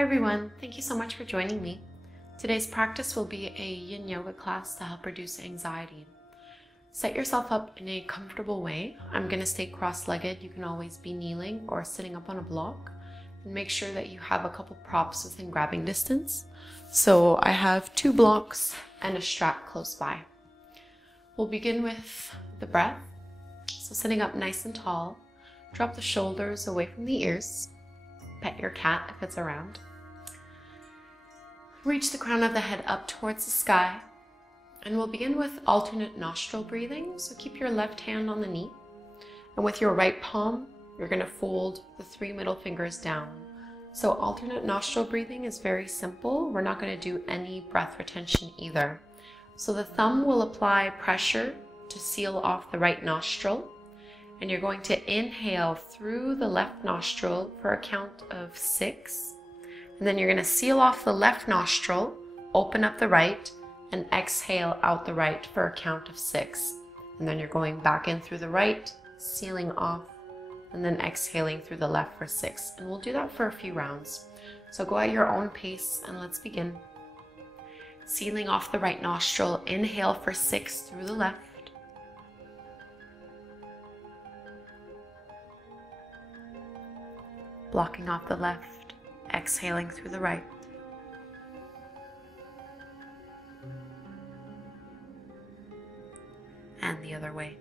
Hi everyone, thank you so much for joining me. Today's practice will be a Yin Yoga class to help reduce anxiety. Set yourself up in a comfortable way. I'm going to stay cross-legged. You can always be kneeling or sitting up on a block. And make sure that you have a couple props within grabbing distance. So I have 2 blocks and a strap close by. We'll begin with the breath. So sitting up nice and tall, drop the shoulders away from the ears. Pet your cat if it's around. Reach the crown of the head up towards the sky. And we'll begin with alternate nostril breathing. So keep your left hand on the knee. And with your right palm, you're going to fold the 3 middle fingers down. So alternate nostril breathing is very simple. We're not going to do any breath retention either. So the thumb will apply pressure to seal off the right nostril. And you're going to inhale through the left nostril for a count of 6. And then you're going to seal off the left nostril, open up the right, and exhale out the right for a count of 6. And then you're going back in through the right, sealing off, and then exhaling through the left for 6. And we'll do that for a few rounds. So go at your own pace and let's begin. Sealing off the right nostril, inhale for 6 through the left. Blocking off the left, exhaling through the right. And the other way.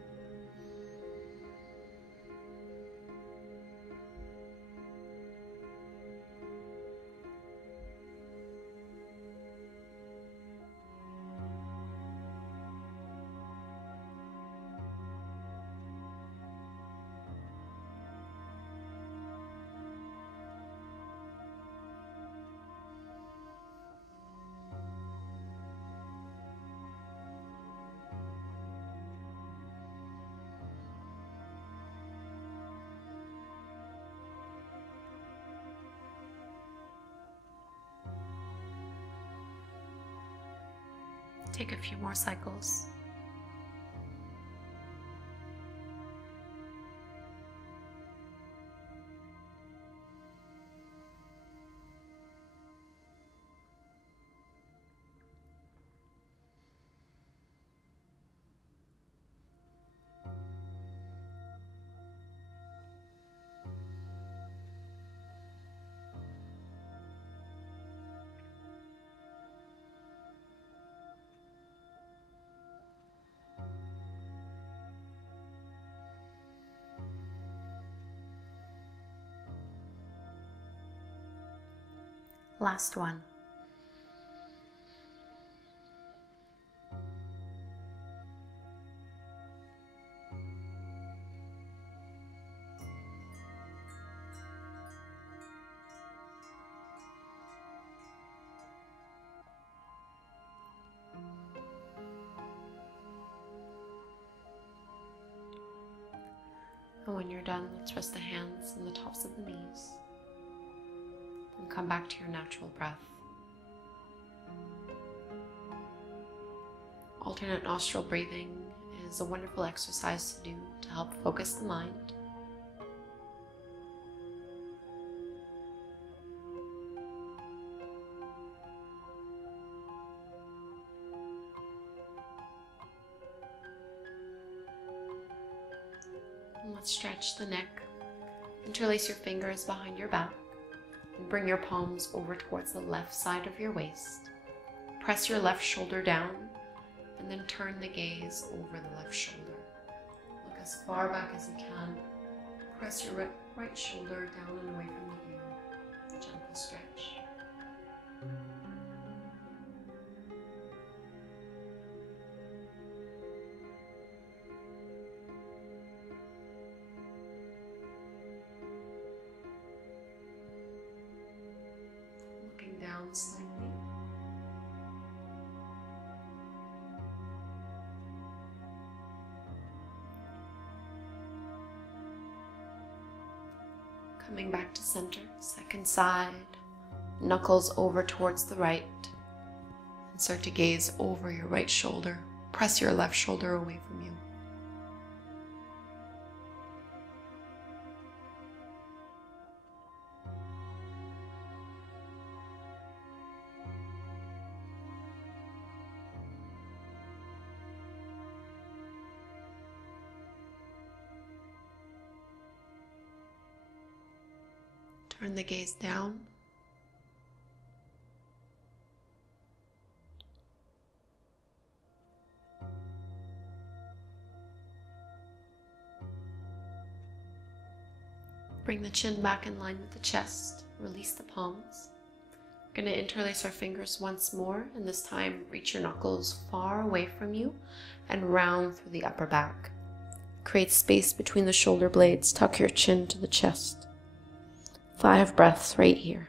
Take a few more cycles. Last one. And when you're done, let's rest the hands on the tops of the knees. And come back to your natural breath. Alternate nostril breathing is a wonderful exercise to do to help focus the mind. And let's stretch the neck. Interlace your fingers behind your back. And bring your palms over towards the left side of your waist. Press your left shoulder down and then turn the gaze over the left shoulder. Look as far back as you can. Press your right shoulder down and away from the ear. Gentle stretch. Down slightly. Coming back to center, second side, knuckles over towards the right, and start to gaze over your right shoulder. Press your left shoulder away from you. Turn the gaze down. Bring the chin back in line with the chest. Release the palms. We're going to interlace our fingers once more, and this time reach your knuckles far away from you and round through the upper back. Create space between the shoulder blades. Tuck your chin to the chest. 5 breaths right here.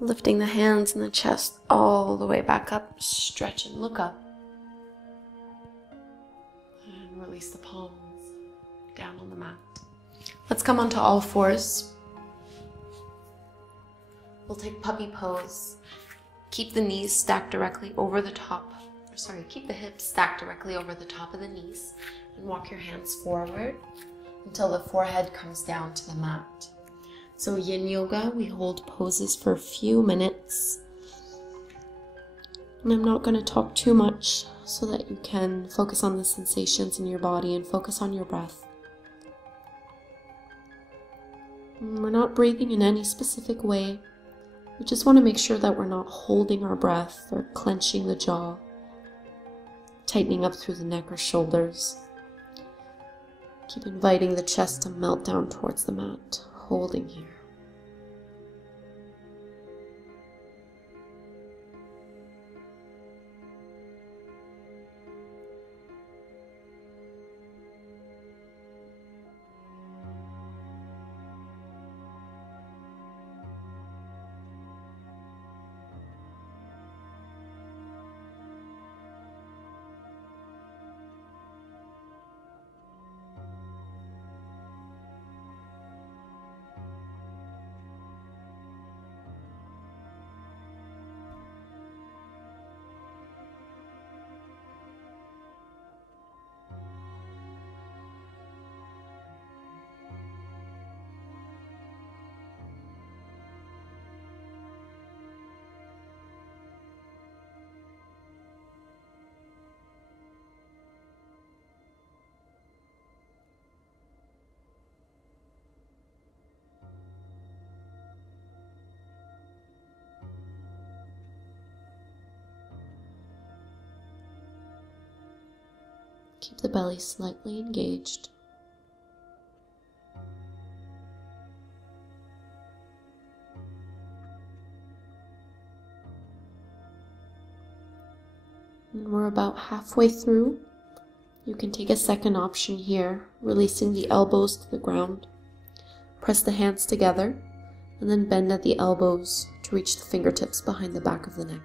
Lifting the hands and the chest all the way back up. Stretch and look up. And release the palms down on the mat. Let's come onto all fours. We'll take puppy pose. Keep the knees stacked directly over the top. Keep the hips stacked directly over the top of the knees. And walk your hands forward until the forehead comes down to the mat. So Yin Yoga, we hold poses for a few minutes. And I'm not going to talk too much so that you can focus on the sensations in your body and focus on your breath. And we're not breathing in any specific way. We just want to make sure that we're not holding our breath or clenching the jaw, tightening up through the neck or shoulders. Keep inviting the chest to melt down towards the mat. Holding here. Keep the belly slightly engaged. And we're about halfway through. You can take a second option here, releasing the elbows to the ground. Press the hands together, and then bend at the elbows to reach the fingertips behind the back of the neck.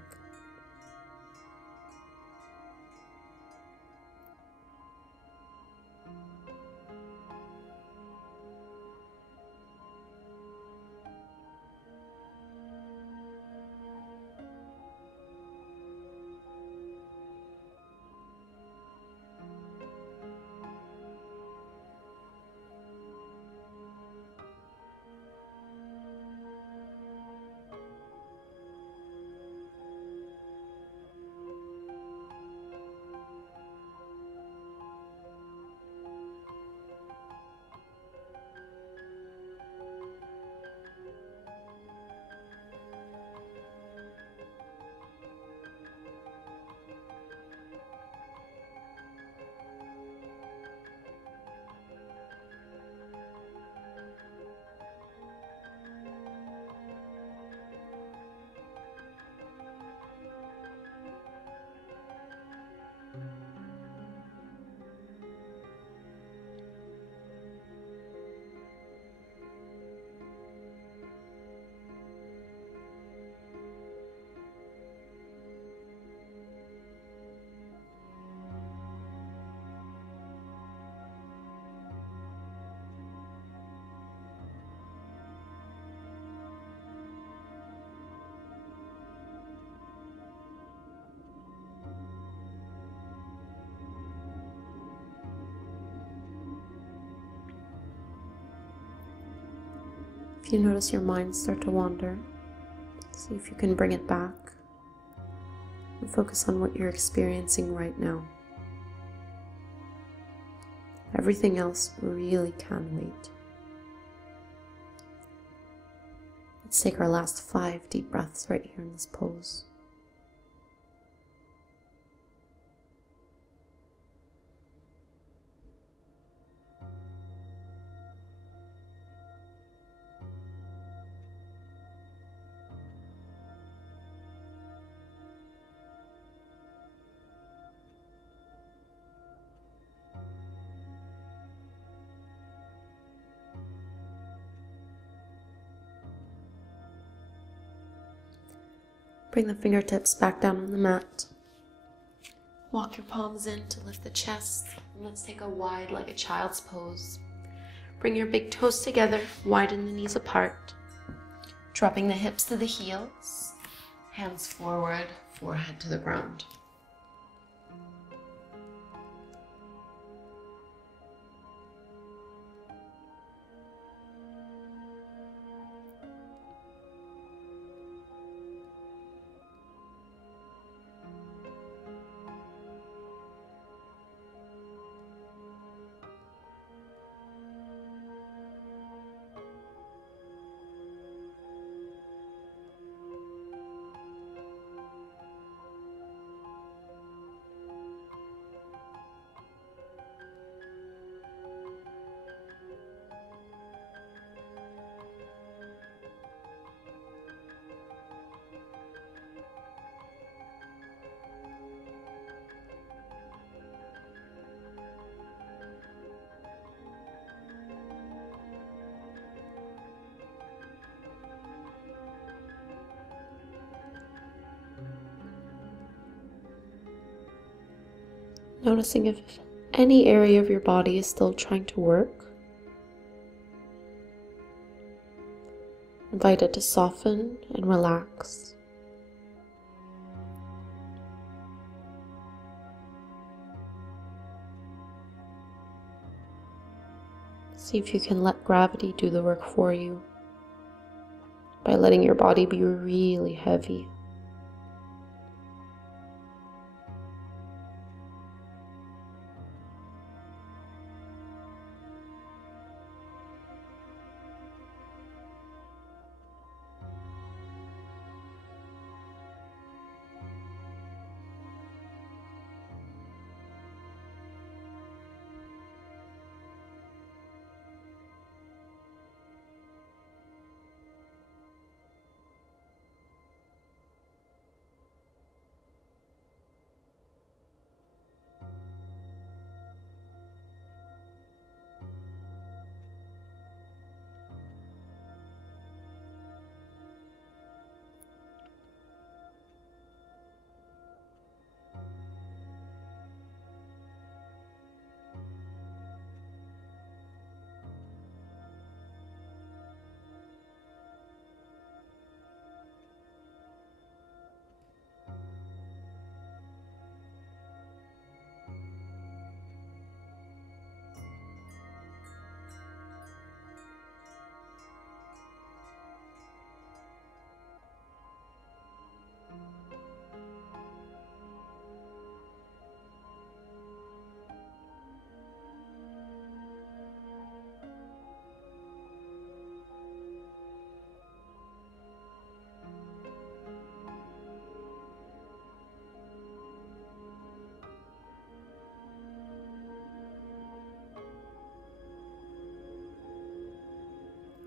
you notice your mind start to wander, see if you can bring it back and focus on what you're experiencing right now. Everything else really can wait. Let's take our last 5 deep breaths right here in this pose. Bring the fingertips back down on the mat. Walk your palms in to lift the chest. And let's take a wide-legged child's pose. Bring your big toes together, widen the knees apart. Dropping the hips to the heels. Hands forward, forehead to the ground. Noticing if any area of your body is still trying to work. Invite it to soften and relax. See if you can let gravity do the work for you by letting your body be really heavy.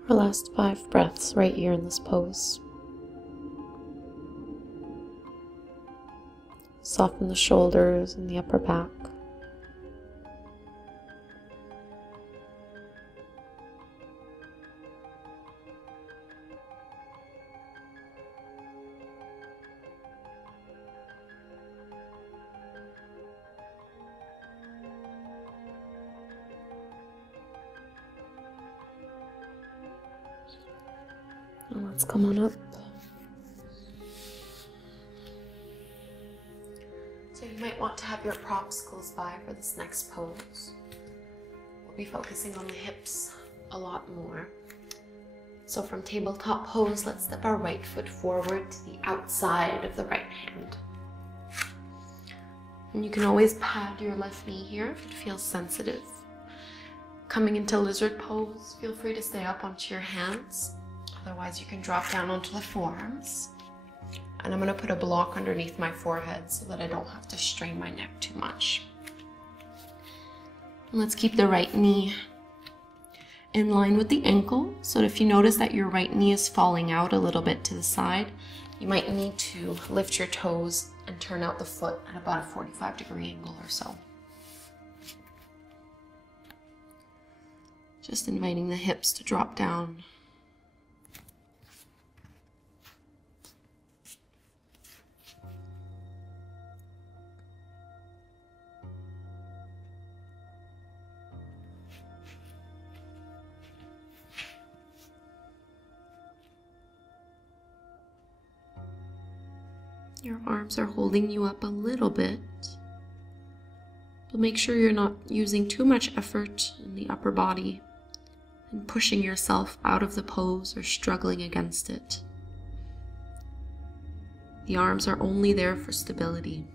Our last 5 breaths right here in this pose. Soften the shoulders and the upper back. And let's come on up. So you might want to have your props close by for this next pose. We'll be focusing on the hips a lot more. So from tabletop pose, let's step our right foot forward to the outside of the right hand. And you can always pad your left knee here if it feels sensitive. Coming into lizard pose, feel free to stay up onto your hands. Otherwise, you can drop down onto the forearms. And I'm going to put a block underneath my forehead so that I don't have to strain my neck too much. And let's keep the right knee in line with the ankle. So if you notice that your right knee is falling out a little bit to the side, you might need to lift your toes and turn out the foot at about a 45-degree angle or so. Just inviting the hips to drop down. Your arms are holding you up a little bit, but make sure you're not using too much effort in the upper body and pushing yourself out of the pose or struggling against it. The arms are only there for stability.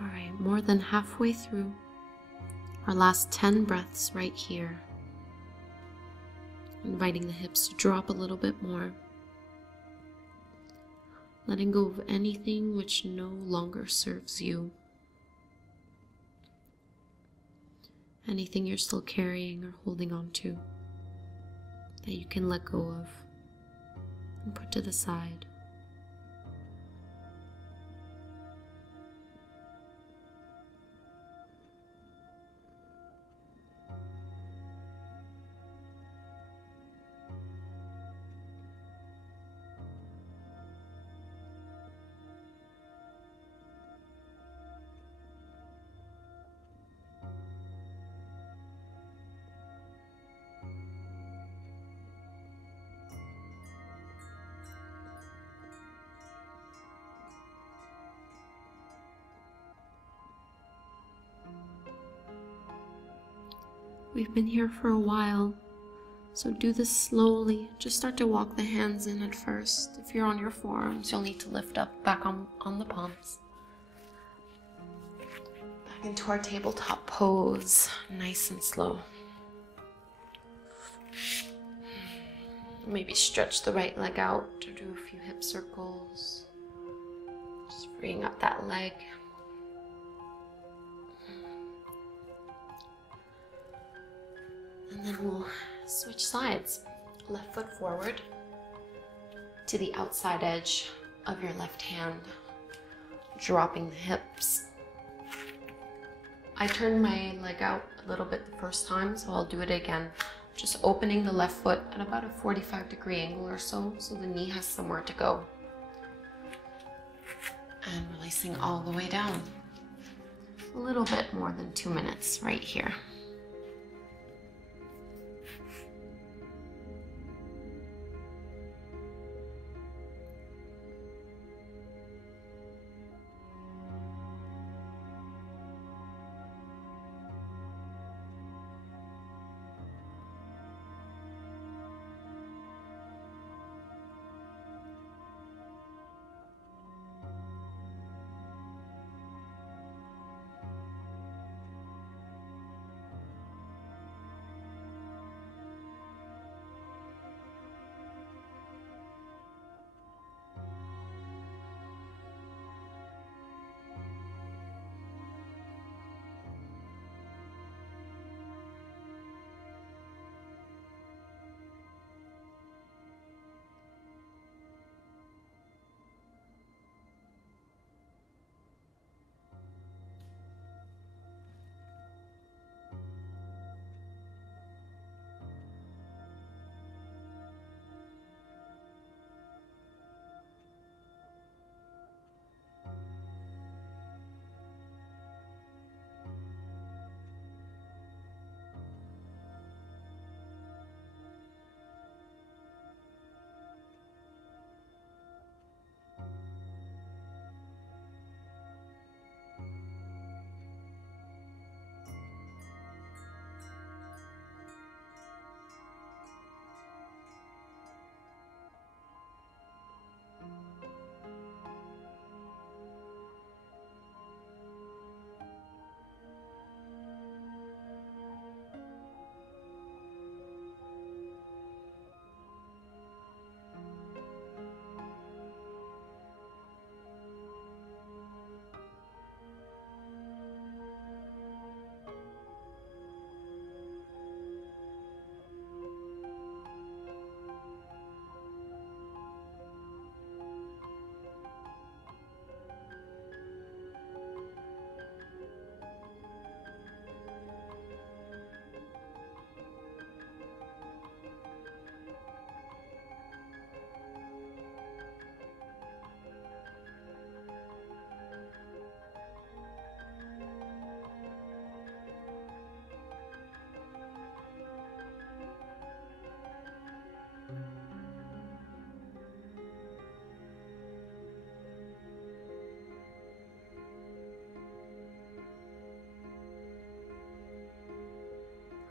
All right, more than halfway through our last 10 breaths right here. Inviting the hips to drop a little bit more. Letting go of anything which no longer serves you. Anything you're still carrying or holding on to that you can let go of and put to the side. We've been here for a while, so do this slowly. Just start to walk the hands in at first. If you're on your forearms, you'll need to lift up back on the palms. Back into our tabletop pose, nice and slow. Maybe stretch the right leg out or do a few hip circles. Just freeing up that leg. And then we'll switch sides. Left foot forward to the outside edge of your left hand, dropping the hips. I turned my leg out a little bit the first time, so I'll do it again. Just opening the left foot at about a 45-degree angle or so the knee has somewhere to go. And releasing all the way down. A little bit more than 2 minutes right here.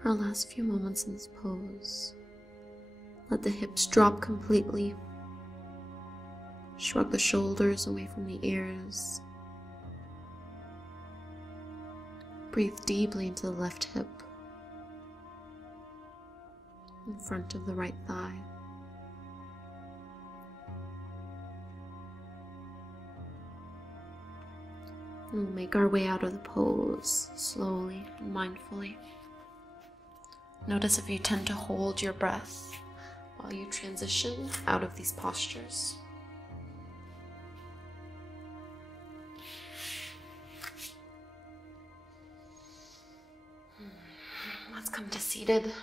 Our last few moments in this pose. Let the hips drop completely. Shrug the shoulders away from the ears. Breathe deeply into the left hip, in front of the right thigh. And we'll make our way out of the pose slowly and mindfully. Notice if you tend to hold your breath while you transition out of these postures. Let's come to seated.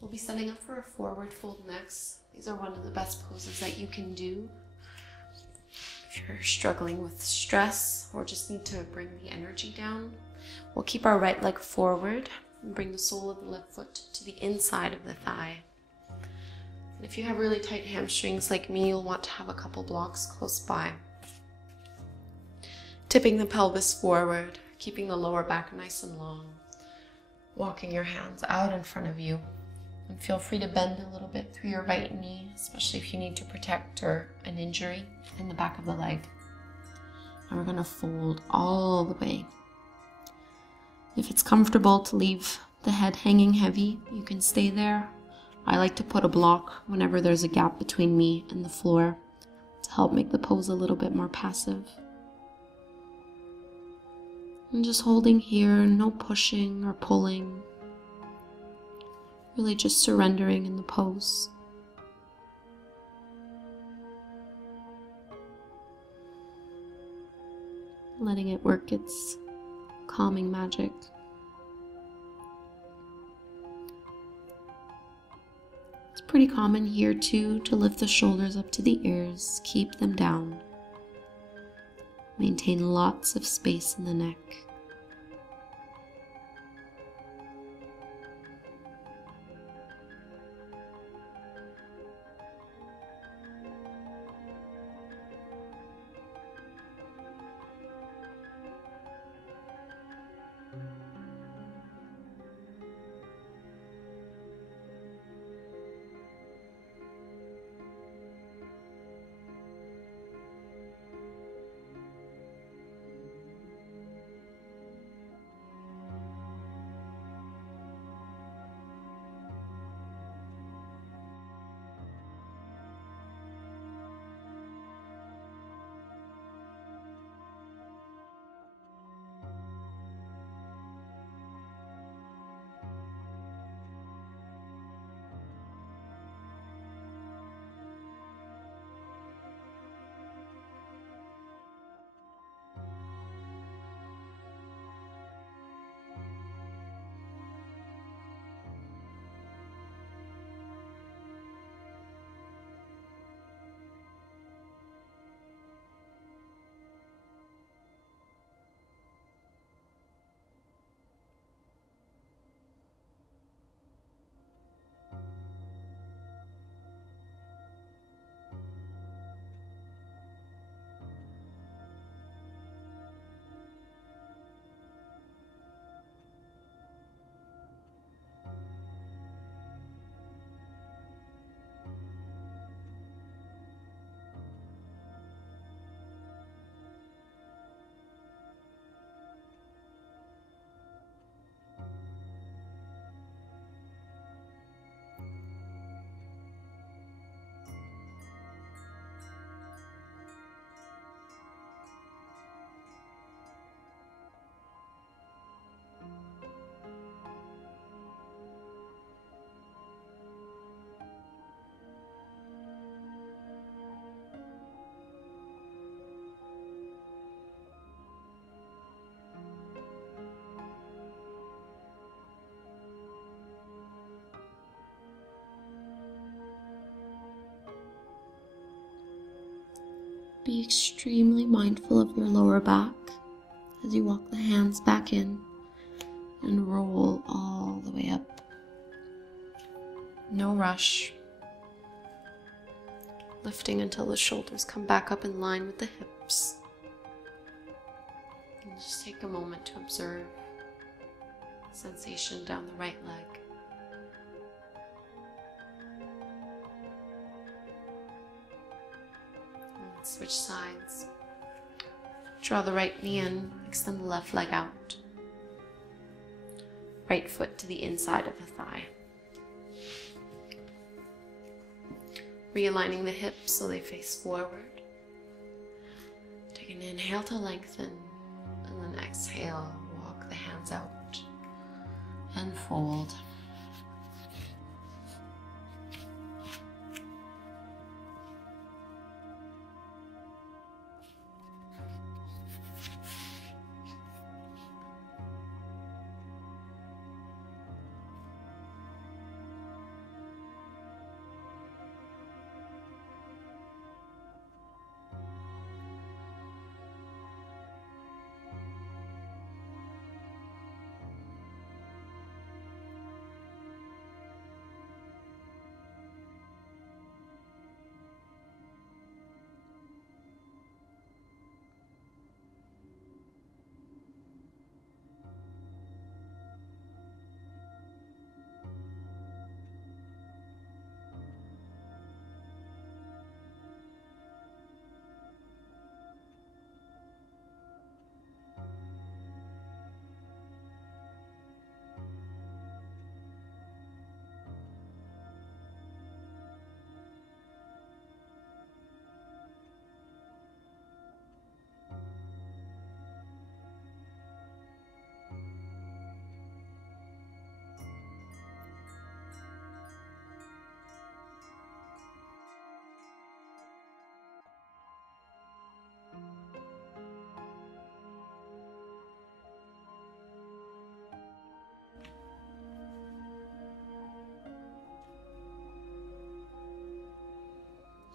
We'll be setting up for a forward fold next. These are one of the best poses that you can do if you're struggling with stress or just need to bring the energy down. We'll keep our right leg forward and bring the sole of the left foot to the inside of the thigh. And if you have really tight hamstrings like me, you'll want to have a couple blocks close by. Tipping the pelvis forward, keeping the lower back nice and long. Walking your hands out in front of you. And feel free to bend a little bit through your right knee, especially if you need to protect an injury in the back of the leg. And we're going to fold all the way. If it's comfortable to leave the head hanging heavy, you can stay there. I like to put a block whenever there's a gap between me and the floor to help make the pose a little bit more passive. And just holding here, no pushing or pulling. Really just surrendering in the pose. letting it work its calming magic. It's pretty common here too to lift the shoulders up to the ears, keep them down. Maintain lots of space in the neck. Be extremely mindful of your lower back as you walk the hands back in and roll all the way up. No rush. Lifting until the shoulders come back up in line with the hips. And just take a moment to observe sensation down the right leg. Switch sides. Draw the right knee in, extend the left leg out. Right foot to the inside of the thigh. Realigning the hips so they face forward. Take an inhale to lengthen, and then exhale, walk the hands out and fold.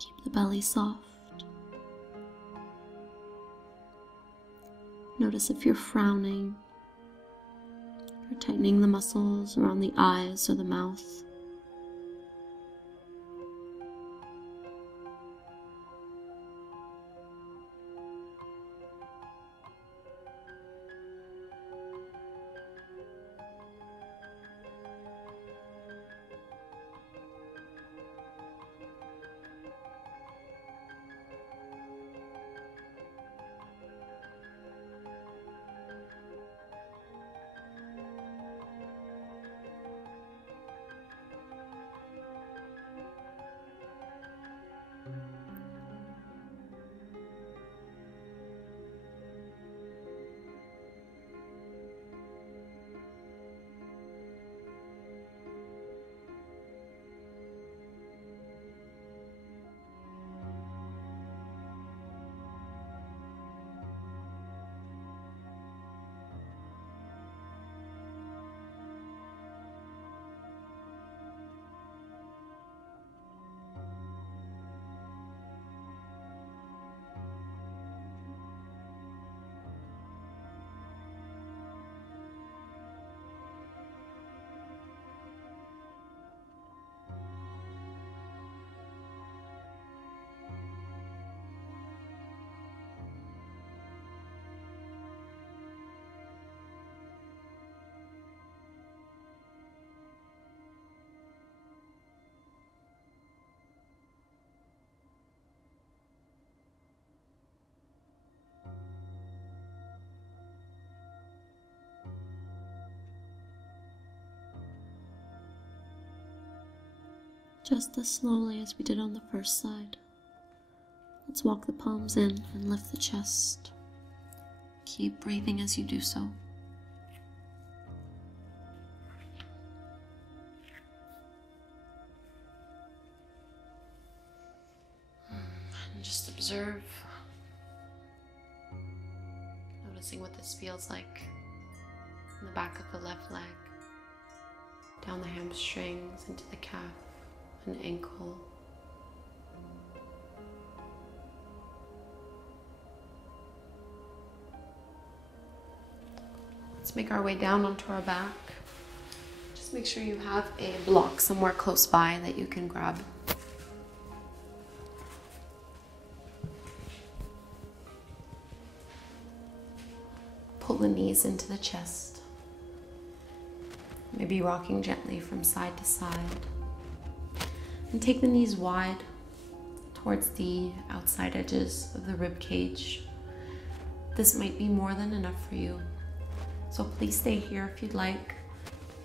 Keep the belly soft. Notice if you're frowning or tightening the muscles around the eyes or the mouth. Just as slowly as we did on the first side. Let's walk the palms in and lift the chest. Keep breathing as you do so. And just observe, noticing what this feels like in the back of the left leg, down the hamstrings, into the calf and ankle. Let's make our way down onto our back. Just make sure you have a block somewhere close by that you can grab. Pull the knees into the chest. Maybe rocking gently from side to side. And take the knees wide towards the outside edges of the rib cage. This might be more than enough for you, so please stay here if you'd like.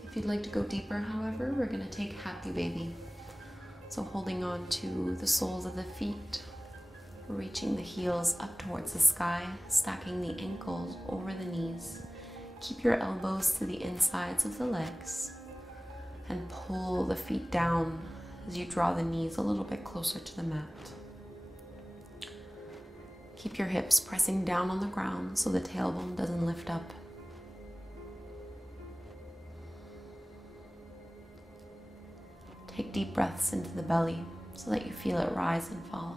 If you'd like to go deeper, however, we're going to take Happy Baby. So holding on to the soles of the feet, reaching the heels up towards the sky, stacking the ankles over the knees. Keep your elbows to the insides of the legs and pull the feet down as you draw the knees a little bit closer to the mat. Keep your hips pressing down on the ground so the tailbone doesn't lift up. Take deep breaths into the belly so that you feel it rise and fall.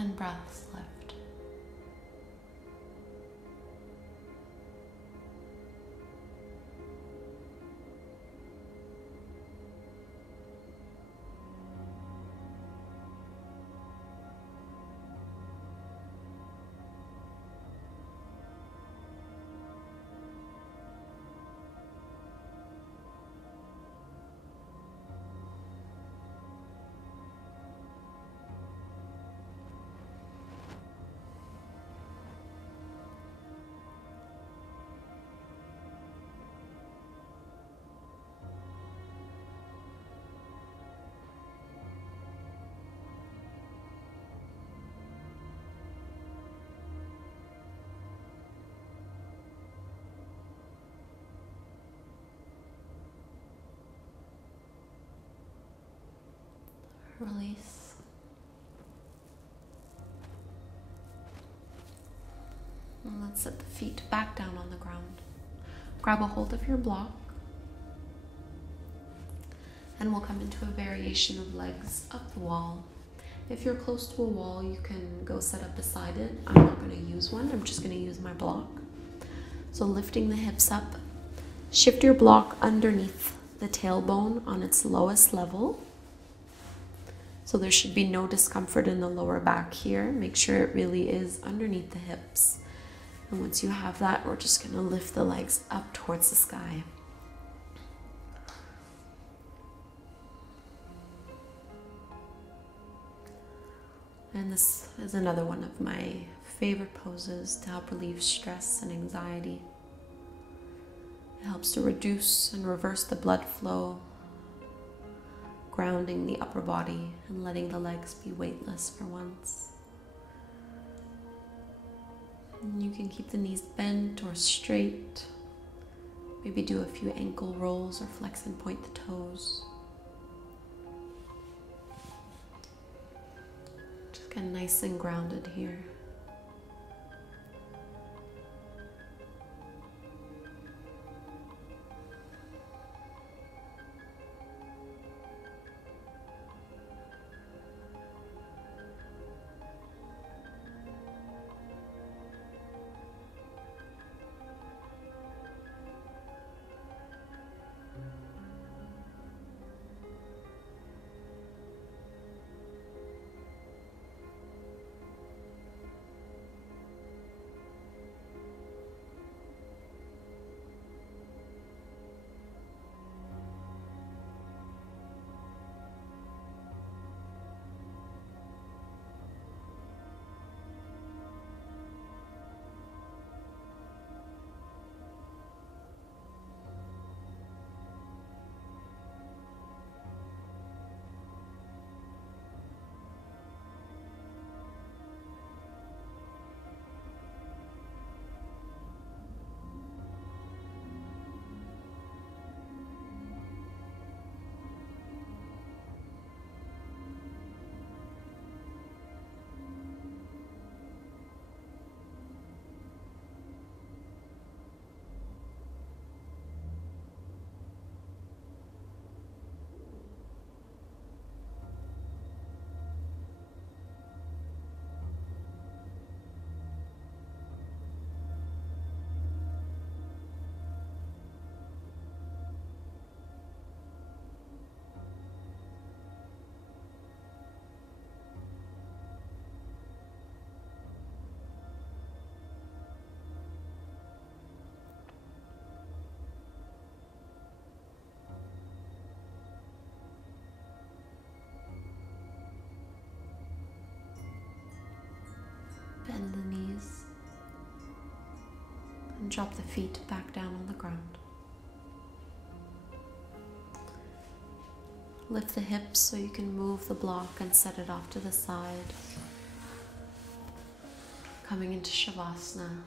10 breaths left. Release. And let's set the feet back down on the ground. Grab a hold of your block. And we'll come into a variation of legs up the wall. If you're close to a wall, you can go set up beside it. I'm not going to use one. I'm just going to use my block. So lifting the hips up. Shift your block underneath the tailbone on its lowest level. So there should be no discomfort in the lower back here. Make sure it really is underneath the hips. And once you have that, we're just going to lift the legs up towards the sky. And this is another one of my favorite poses to help relieve stress and anxiety. It helps to reduce and reverse the blood flow, grounding the upper body and letting the legs be weightless for once. And you can keep the knees bent or straight. Maybe do a few ankle rolls or flex and point the toes. Just get nice and grounded here. Bend the knees and drop the feet back down on the ground. Lift the hips so you can move the block and set it off to the side. Coming into Shavasana,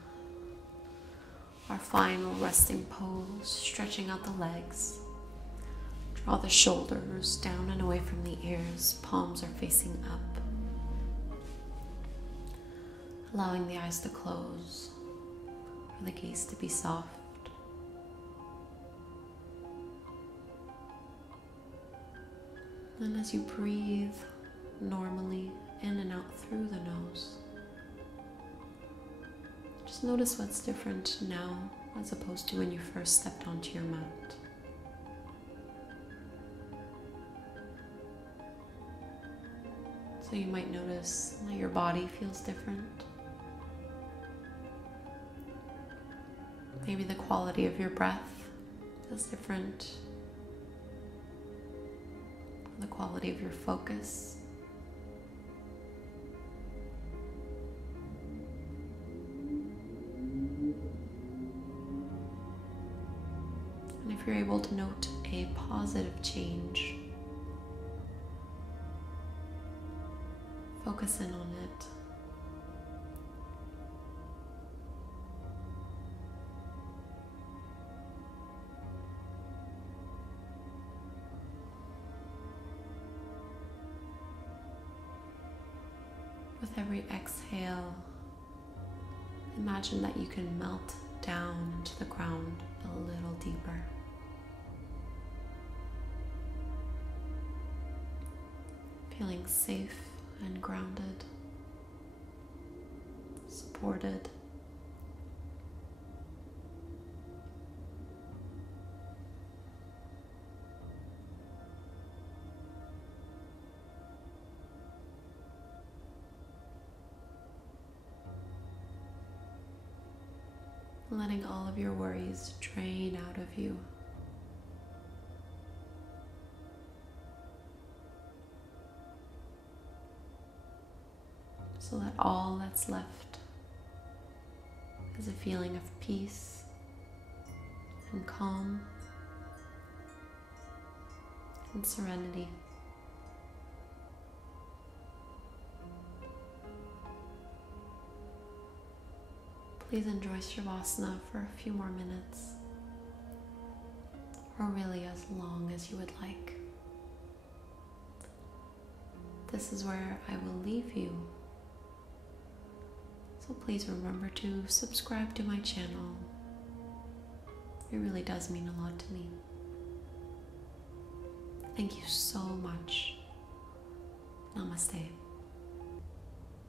our final resting pose, stretching out the legs. Draw the shoulders down and away from the ears, palms are facing up. Allowing the eyes to close, or the gaze to be soft. And as you breathe normally, in and out through the nose. Just notice what's different now as opposed to when you first stepped onto your mat. So you might notice that your body feels different. Maybe the quality of your breath is different. The quality of your focus. And if you're able to note a positive change, focus in on it. With every exhale, imagine that you can melt down into the ground a little deeper. Feeling safe and grounded, supported. Letting all of your worries drain out of you. So that all that's left is a feeling of peace and calm and serenity. Please enjoy Shavasana for a few more minutes, or really as long as you would like. This is where I will leave you. So please remember to subscribe to my channel. It really does mean a lot to me. Thank you so much. Namaste.